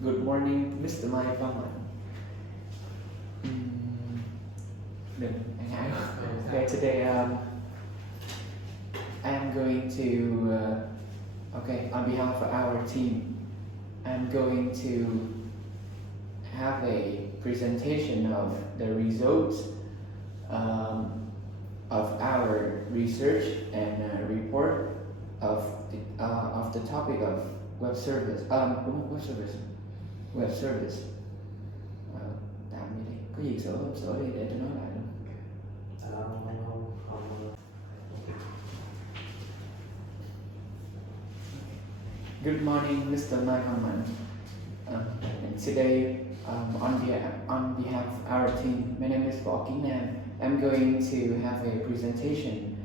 Good morning, Mr. Mai Văn Mạnh. Đừng, anh Hải. Okay, today I am going to, on behalf of our team, I'm going to have a presentation of the results of our research and report of the topic of web service. Web service. Tạm như thế. Có gì sửa đi để tôi nói lại luôn. Good morning, Mr. Mai Văn Mạnh. And today, on behalf of our team, my name is Võ Kính Nam. I'm going to have a presentation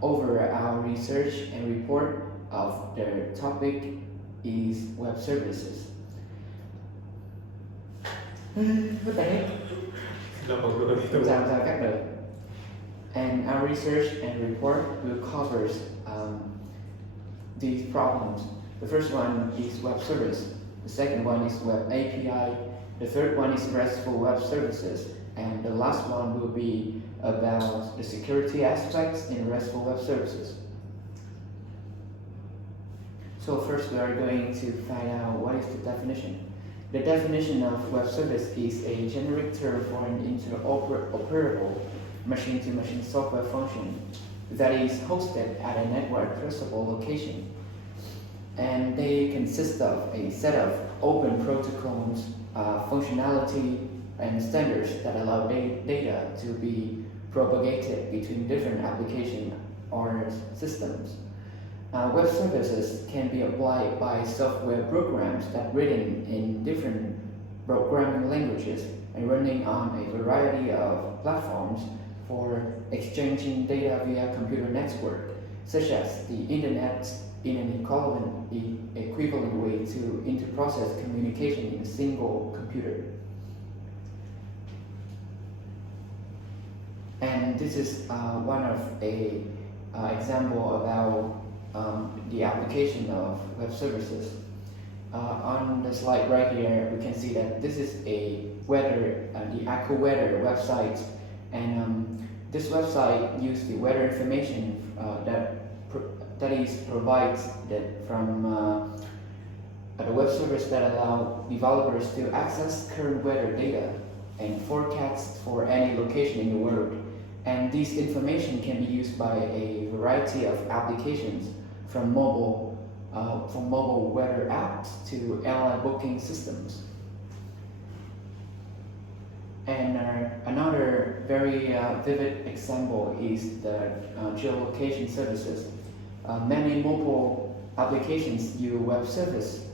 over our research and report of the topic is web services. What the heck? Sao cắt được. And our research and report will cover these problems. The first one is web service. The second one is web API. The third one is RESTful web services. And the last one will be about the security aspects in RESTful web services. So first we are going to find out what is the definition. The definition of web service is a generic term for an interoperable machine-to-machine software function that is hosted at a network traceable location. And they consist of a set of open protocols, functionality, and standards that allow data to be propagated between different applications or systems. Web services can be applied by software programs that written in different programming languages and running on a variety of platforms for exchanging data via computer network, such as the internet, in an equivalent way to inter-process communication in a single computer. And this is one of a example about the application of web services. On the slide right here, we can see that this is a weather, the AccuWeather website, and this website uses the weather information that is provided from the web service that allow developers to access current weather data and forecasts for any location in the world. And this information can be used by a variety of applications, from mobile weather apps to airline booking systems. And another very vivid example is the geolocation services. Many mobile applications use web services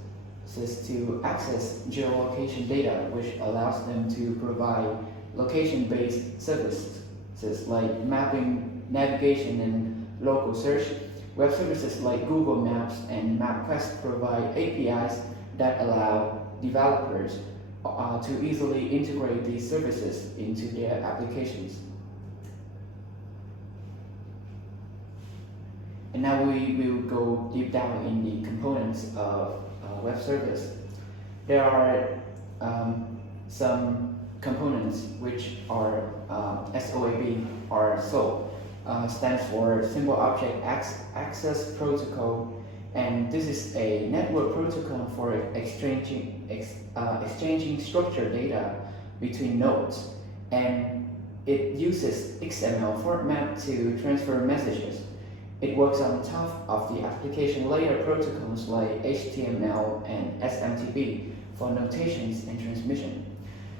to access geolocation data, which allows them to provide location-based services like mapping, navigation, and local search. Web services like Google Maps and MapQuest provide APIs that allow developers to easily integrate these services into their applications. And now we will go deep down in the components of web service. There are some components which are SOAP, or SOAP, stands for Simple Object Access Protocol, and this is a network protocol for exchanging structured data between nodes, and it uses XML format to transfer messages. It works on top of the application layer protocols like HTML and SMTP for notations and transmission.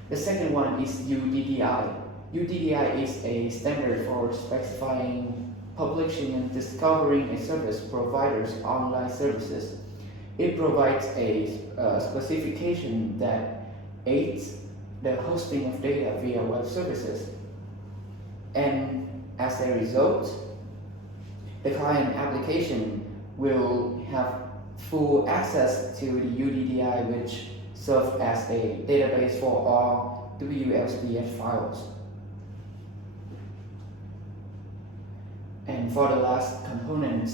The second one is UDDI. UDDI is a standard for specifying, publishing, and discovering a service provider's online services. It provides a specification that aids the hosting of data via web services. And as a result, the client application will have full access to the UDDI, which serves as a database for all WSDF files. And for the last component,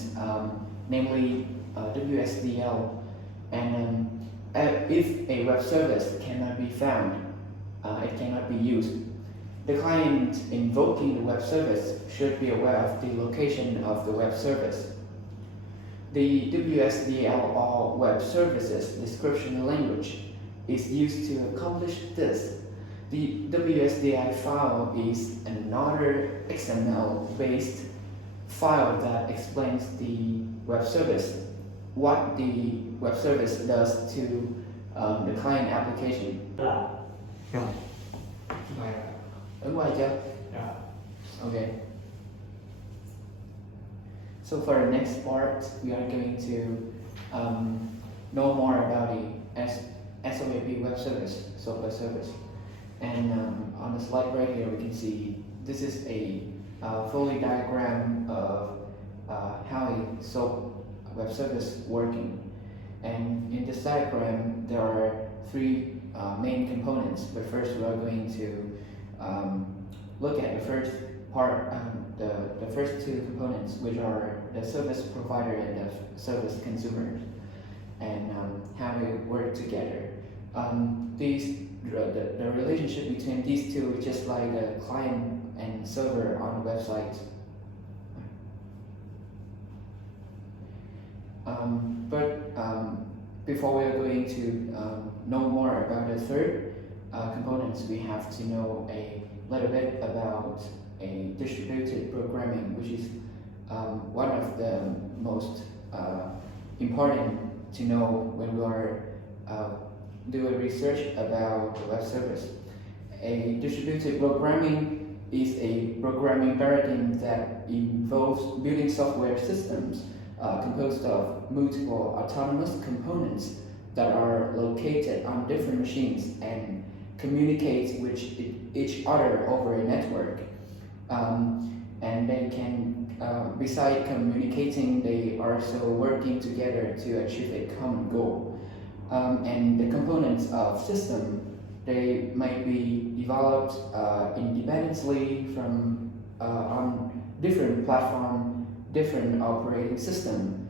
namely WSDL, and if a web service cannot be found, it cannot be used. The client invoking the web service should be aware of the location of the web service. The WSDL or Web Services Description Language is used to accomplish this. The WSDL file is another XML-based file that explains the web service, what the web service does to the client application. Rồi. Rồi. Đúng rồi chưa? Rồi. Okay. So for the next part, we are going to know more about the SOAP web service, software service. And on the slide right here, we can see this is a Foley diagram of how a SOAP web service working. And in this diagram, there are three main components. But first, we are going to look at the first part, the first two components, which are the service provider and the service consumer, and how they work together. The relationship between these two is just like the client and server on the website. Before we are going to know more about the third components, we have to know a little bit about a distributed programming, which is one of the most important to know when we are doing research about the web service. A distributed programming is a programming paradigm that involves building software systems composed of multiple autonomous components that are located on different machines and communicate with each other over a network. And they can, besides communicating, they are also working together to achieve a common goal. And the components of system, they might be developed independently from on different platform, different operating system,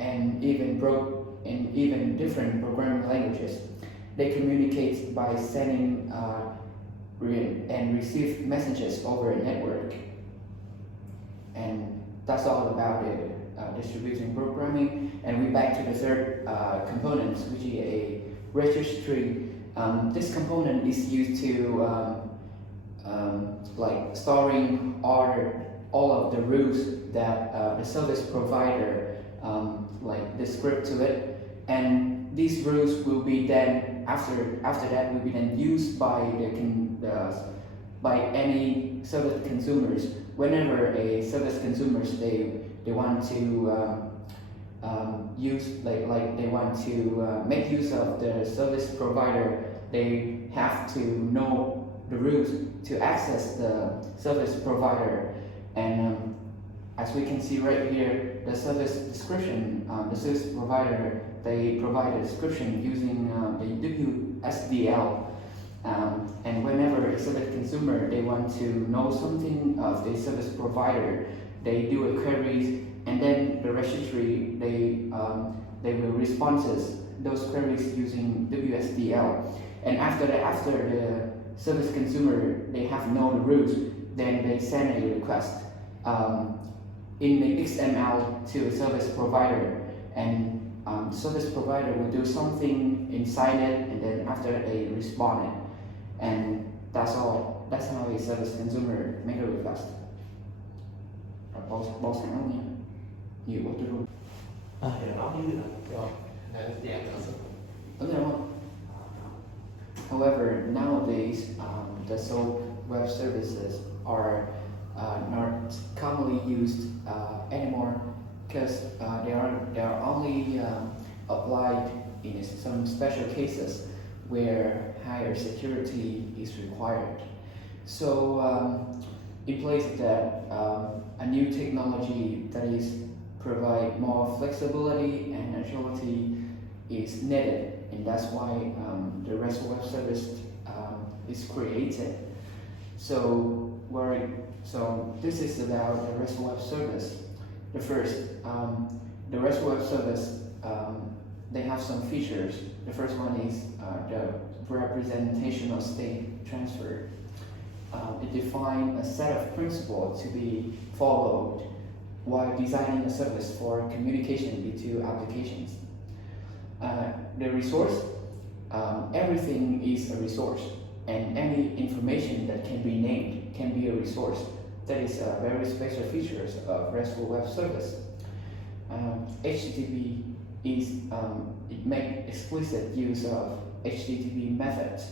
and even different programming languages. They communicate by sending and receive messages over a network. And that's all about it. Distributed programming, and we back to the third component, which is a registry. This component is used to like storing all of the rules that the service provider like describe to it, and these rules will be then after that will be then used by by any service consumers. Whenever a service consumers they want to use they want to make use of the service provider, they have to know the rules to access the service provider. And as we can see right here, the service description, the service provider, they provide a description using the WSDL. And whenever a service consumer they want to know something of the service provider, they do a queries, and then the registry they will respond those queries using WSDL. And after the service consumer they have known the rules, then they send a request in the XML to a service provider, and the service provider will do something inside it, and then after they respond it. And that's all. That's how a service consumer make a request. Bao sáng không nha? Nhiều quá tôi luôn. Thì là nói như thế nào? Rồi, dạng thử sức. Đúng không? However, nowadays the SOAP web services are not commonly used anymore, because they are only applied in some special cases where higher security is required. So in place of that, a new technology that is provide more flexibility and agility is needed, and that's why the REST web service is created. So this is about the REST web service. The first, the REST web service they have some features. The first one is the representational state transfer. It defines a set of principles to be followed while designing a service for communication between applications. The resource, everything is a resource, and any information that can be named can be a resource. That is a very special features of RESTful web service. HTTP is it make explicit use of HTTP methods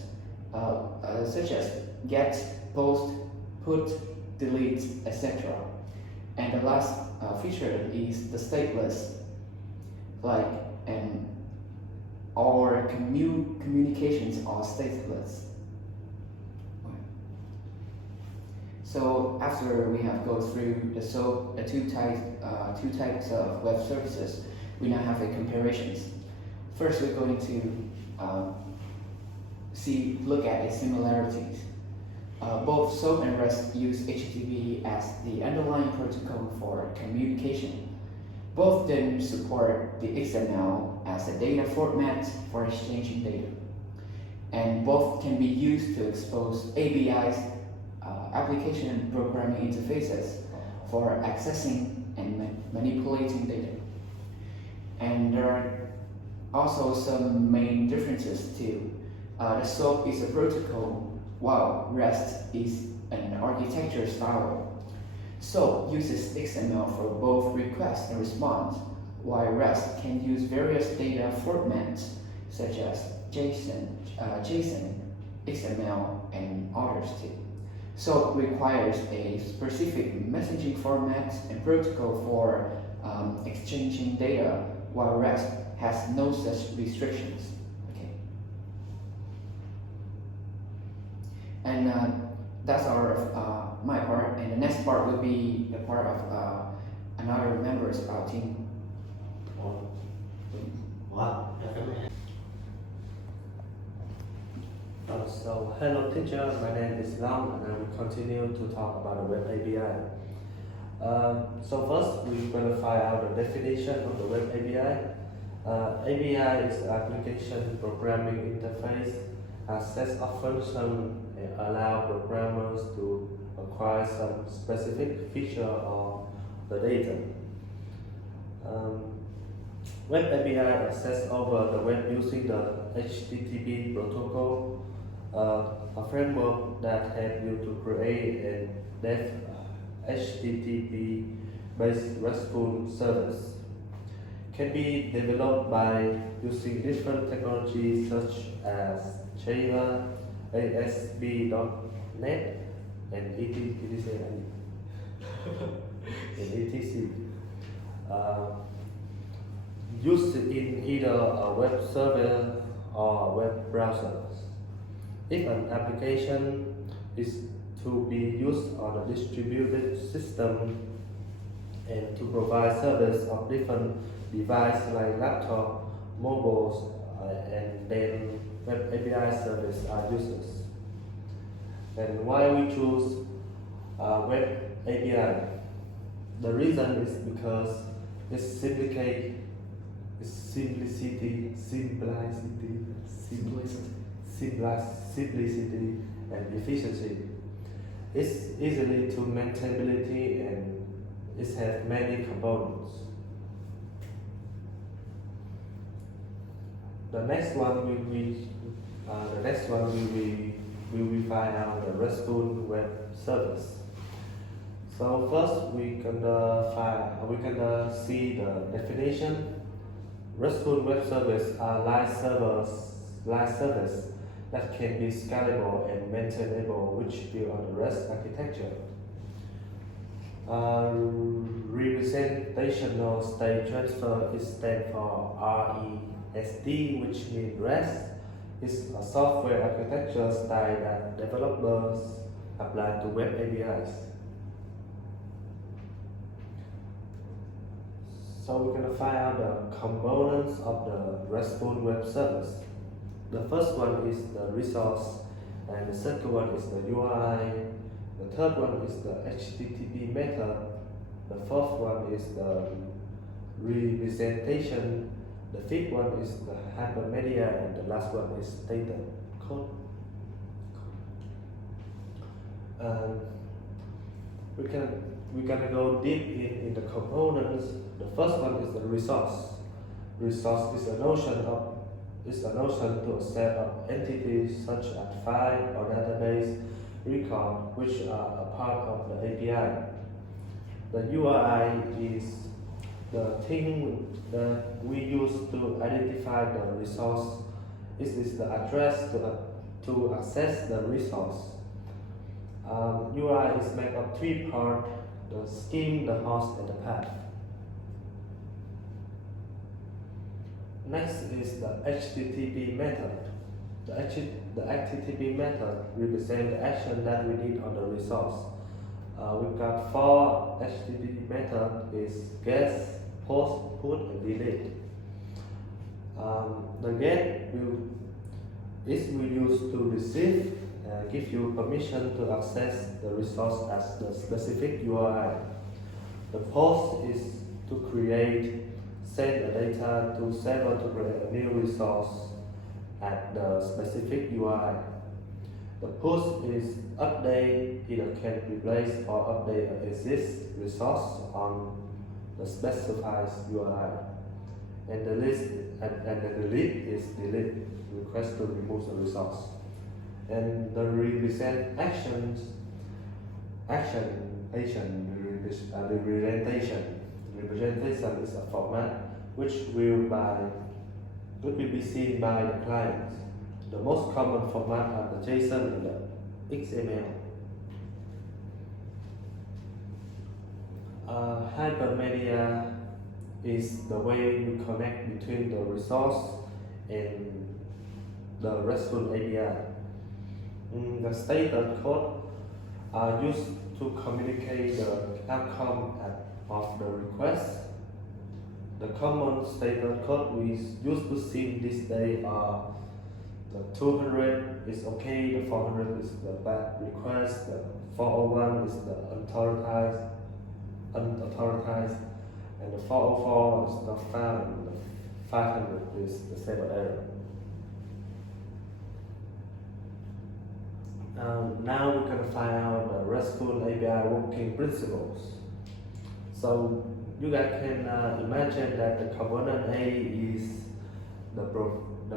such as get, post, put, delete, etc. And the last feature is the stateless, like our communications are stateless. So after we have go through the two types of web services, we now have a comparisons. First, we're going to look at the similarities. Both SOAP and REST use HTTP as the underlying protocol for communication. Both then support the XML as a data format for exchanging data. And both can be used to expose APIs, application and programming interfaces, for accessing and manipulating data. And there are also some main differences too. The SOAP is a protocol, while REST is an architecture style. SOAP uses XML for both request and response, while REST can use various data formats such as JSON, XML, and others too. SOAP requires a specific messaging format and protocol for exchanging data, while REST has no such restrictions. Okay. And that's my part, and the next part will be the part of another members of our team. Wow. So, hello teacher, my name is Lam, and I will continue to talk about the web API. So first, we're going to find out the definition of the web API. API is an application programming interface, a set of functions and allow programmers to acquire some specific feature of the data. Web API access over the web using the HTTP protocol, a framework that helps you to create and dev HTTP-based RESTful service. Can be developed by using different technologies such as Java, ASP.NET, and etc. Used in either a web server or web browser. If an application is to be used on a distributed system and to provide service of different devices like laptop, mobiles, and then web API service are uses. And why we choose web API? The reason is because it's simplicity, and efficiency. It's easily to maintainability and it has many components. The next one we find out the RESTful web service. So first we gonna see the definition. RESTful web service are live service that can be scalable and maintainable, which build on the REST architecture. Representational state transfer is stand for REST, which means REST is a software architecture style that developers apply to web APIs. So we're going to find out the components of the RESTful web service. The first one is the resource, and the second one is the URI. The third one is the HTTP method. The fourth one is the representation, The fifth one is the hypermedia, and the last one is data code. We're gonna go deep in the components. The first one is the resource. Resource is a notion to a set of entities such as file or database record which are a part of the API. The URI is the thing that we use to identify the resource. This is the address to access the resource. URI is made of three parts: the scheme, the host, and the path. Next is the HTTP method. The HTTP method represents the action that we need on the resource. We've got 4 HTTP methods: is get, post, put, and delete. The get is we use to receive and give you permission to access the resource as the specific URI. The post is to send the data to server to create a new resource at the specific URI. The push is update, either can replace or update an existing resource on the specified URI. And the delete is delete, request to remove the resource. And the representation is a format which will be seen by the client. The most common format are the JSON and the XML. Hypermedia is the way we connect between the resource and the RESTful API. The stated code are used to communicate the outcome of the request. The common stated code we used to see this day are the 200 is okay, the 400 is the bad request, the 401 is the unauthorized, and the 404 is not found, and the 500 is the stable error. Now we're going to find out the RESTful API working principles. So you guys can imagine that the component A is the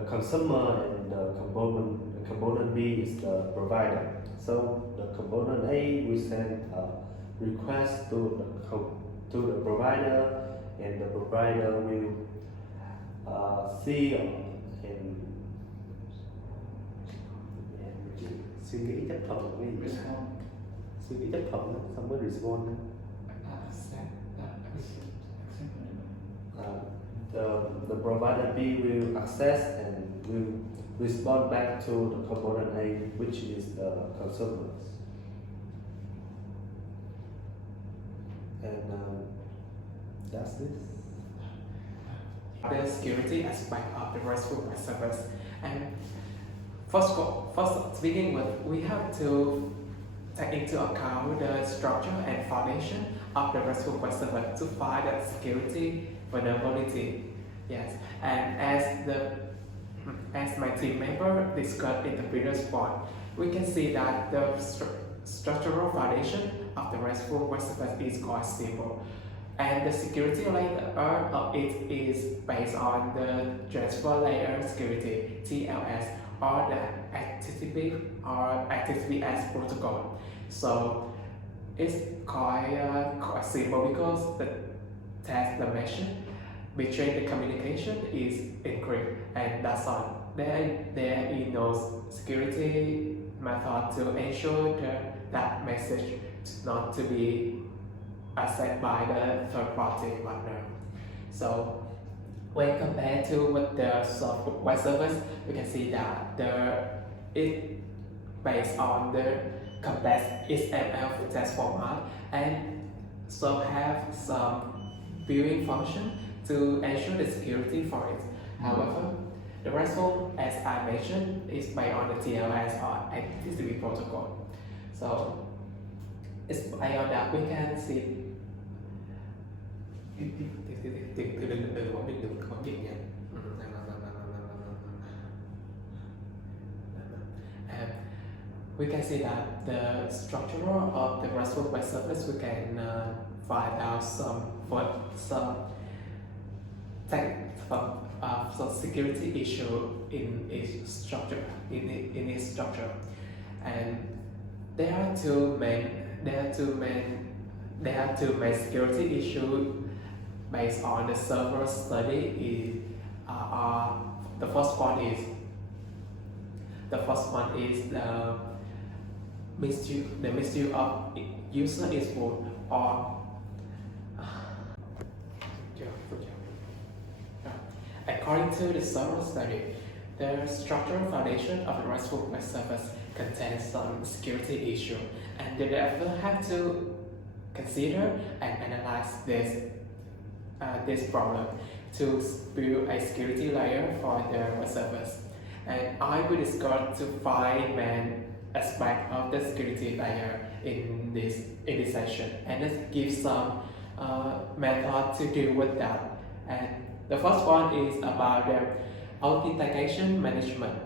consumer and the component B is the provider. So the component A will send a request to the provider, and the provider will see and suy nghĩ chấp thuận cái gì đó. Suy nghĩ chấp thuận đó, xong mới respond đó. The provider B will access and will respond back to the component A, which is the consumers. And that's this. The security aspect of the RESTful web service. And first speaking with, we have to take into account the structure and foundation of the RESTful web service to find the security vulnerability. Yes, and as my team member discussed in the previous part, we can see that the structural foundation of the RESTful web service is quite simple, and the security layer of it is based on the transfer layer security (TLS) or the HTTPS protocol. So it's quite simple because the task dimension between the communication is encrypted, and that's all. There is no security method to ensure that message not to be accessed by the third party partner. So when compared to with the web service, we can see that it based on the complex XML text format, and so have some viewing function to ensure the security for it. However, the RESTful, as I mentioned, is based on the TLS or HTTP protocol. So it's based on that we can see we can see that the structure of the RESTful web service, we can find out some some security issue in its structure, in its structure, and there are two main security issues based on the server study. The first one is the misuse of user input or according to the server study, the structural foundation of the RESTful web service contains some security issue, and the developer have to consider and analyze this problem to build a security layer for the web service. And I will discuss to five main aspects of the security layer in this session, and let's give some method to deal with that. And the first one is about the authentication management.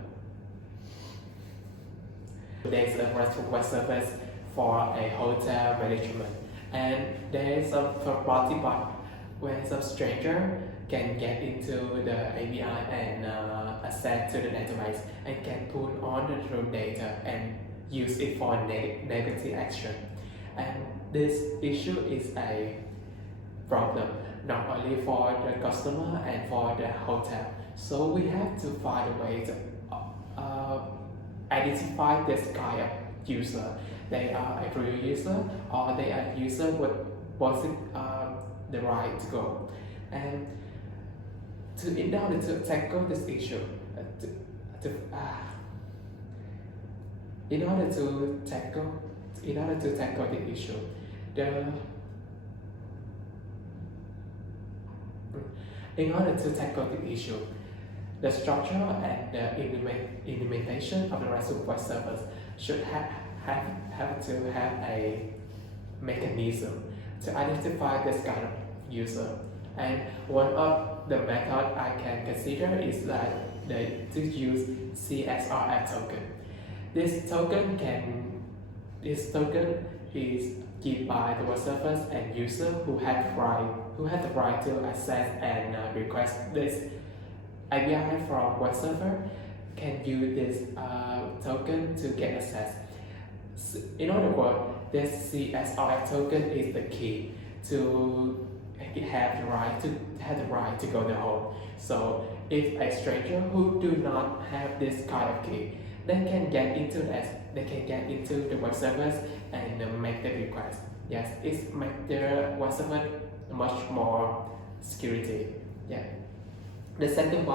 There's a RESTful web service for a hotel management, and there is a third-party bot where some stranger can get into the API and access to the database and can pull on the room data and use it for negative action. And this issue is a problem not only for the customer and for the hotel. So we have to find a way to identify this kind of user. They are a real user, or they are a user with the right to go. And in order to tackle this issue, in order to tackle the issue, the structure and the implementation of the RESTful web service should have to have a mechanism to identify this kind of user. And one of the methods I can consider is that to use CSRF token. This token is given by the web service and user who have the right to access and request this API from web server can use this token to get access. In other words, this CSRF token is the key to have the right to go to home. So if a stranger who do not have this kind of key, they can get into the web service and make the request. Yes, it makes the web service much more security. Yeah. The second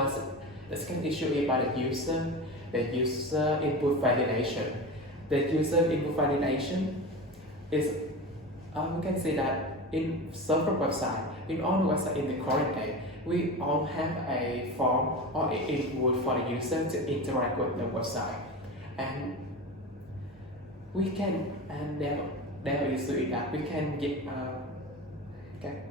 issue is about the user input validation. The user input validation is we can say that in several websites, in all the websites in the current day, we all have a form or an input for the user to interact with the website, and we can there is that we can get okay.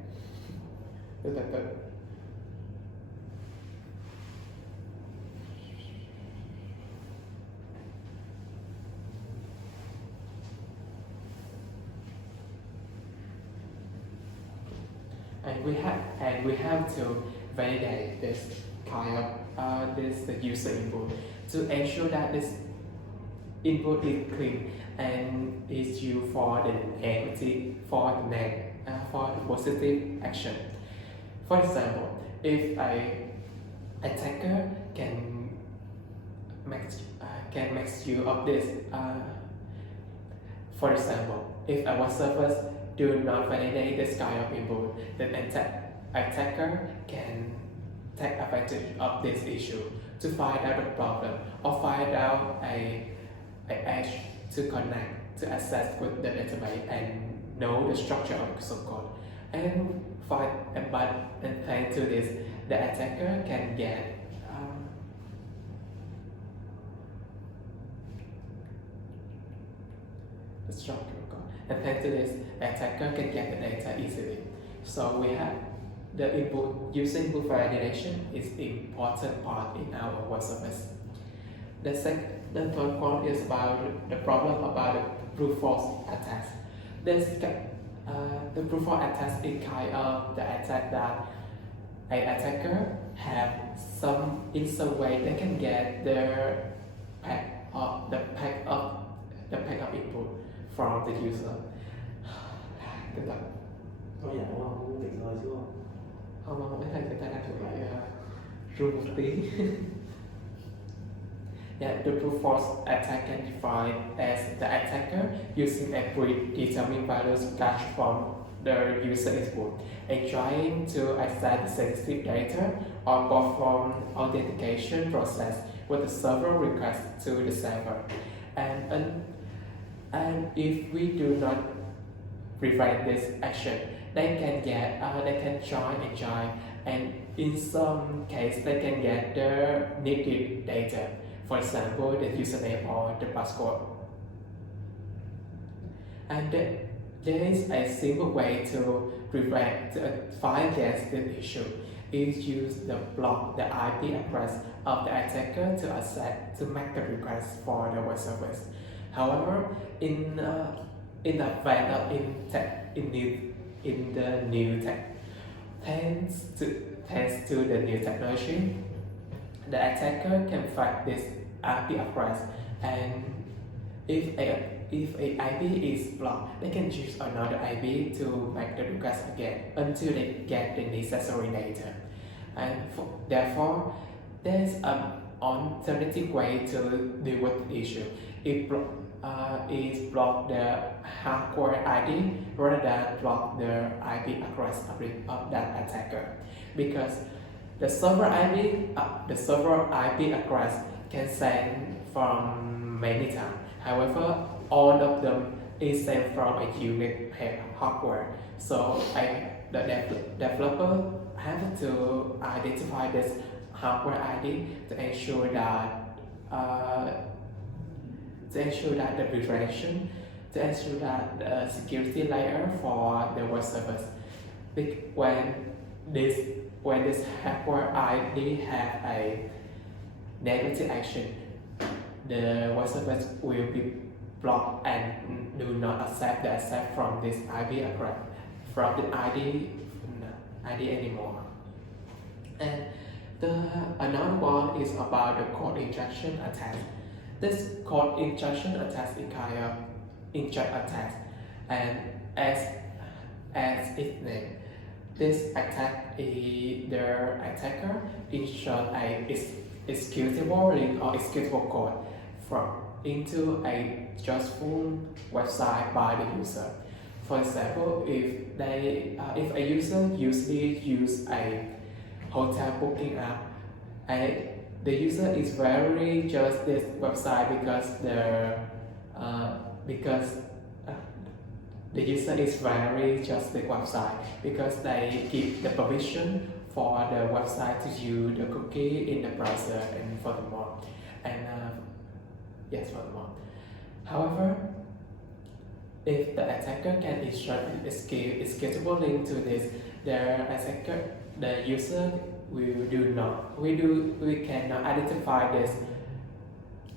And we have to validate this kind of the user input to ensure that this input is clean and is used for the positive action. For example, if a attacker can make use of this. For example, if a web service do not validate this kind of input, then attacker can take advantage of this issue to find out the problem or find out a edge to connect to access with the database and know the structure of the code. And thanks to this, the attacker can get the structure of code. And thanks to this, the attacker can get the data easily. So we have the user input validation is an important part in our web service. The third one is about the problem about the brute force attacks. The brute force attacks is kind of the attack that an attacker have in some way they can get their pack of input from the user. Tức là Có giận không? Không nghỉ ngơi chứ không? không mấy thầy người ta đang thử lại run một tí. Yeah, the brute force attack can be defined as the attacker using a predetermined values gathered from the user input and trying to access the sensitive data or perform authentication process with the server request to the server. And if we do not prevent this action, they can join, and in some case they can get the needed data. For example, the username or the password. And there is a simple way to fight against this issue. Is use the block the IP address of the attacker to make the request for the web service. However, in the event of thanks to the new technology, the attacker can find this IP address, and if a IP is blocked, they can choose another IP to make the request again until they get the necessary data. And therefore, there is an alternative way to deal with the issue. It block the hardware ID rather than block the IP address of that attacker, because the server IP address can send from many times. However, all of them is sent from a unique hardware. So the developer have to identify this hardware ID to ensure that the preparation, to ensure that the security layer for the web service. When this hardware ID have a negative action, the web service will be blocked and do not accept the access from this IP address, from the ID anymore. And another one is about the code injection attack. This code injection attack is kind of inject attack, and as its name, this attack is the attacker insert a executable link or executable code into a trustful website by the user. For example, if a user usually use a hotel booking app, the user is very just this website because the user is very just the website because they give the permission for the website to use the cookie in the browser and furthermore. However, if the attacker can insert an executable link to this, the user we cannot identify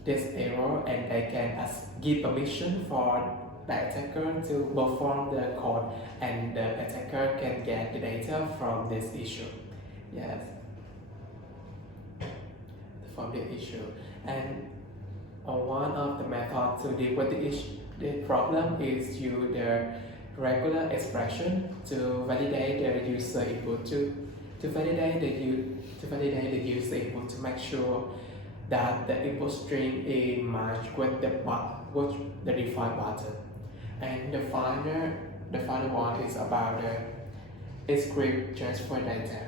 this error, and they can give permission for the attacker to perform the code, and the attacker can get the data from this issue. Yes, from the issue. And one of the methods to deal with the problem is use the regular expression to validate the user input to validate the user input to make sure that the input string is matched with the default button. And the final one is about the script transfer data.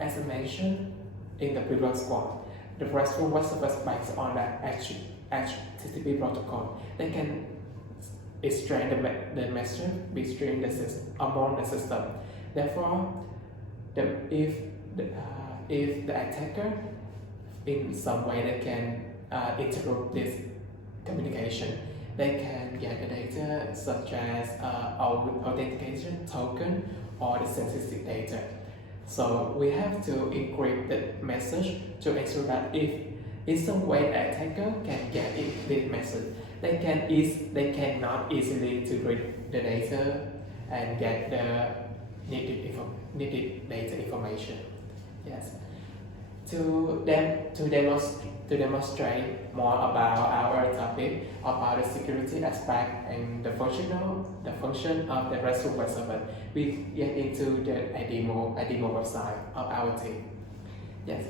As I mentioned in the previous one, the RESTful web service based on the HTTP protocol. They can exchange the message between among the system. Therefore, if the attacker in some way they can interrupt this communication, they can get the data such as authentication token or the sensitive data. So we have to encrypt the message to ensure that if In some way, the attacker can get this message. They cannot easily to read the data and get the needed data information. Yes. To demonstrate more about our topic about the security aspect and the function of the RESTful web server, we get into the demo website of our team. Yes.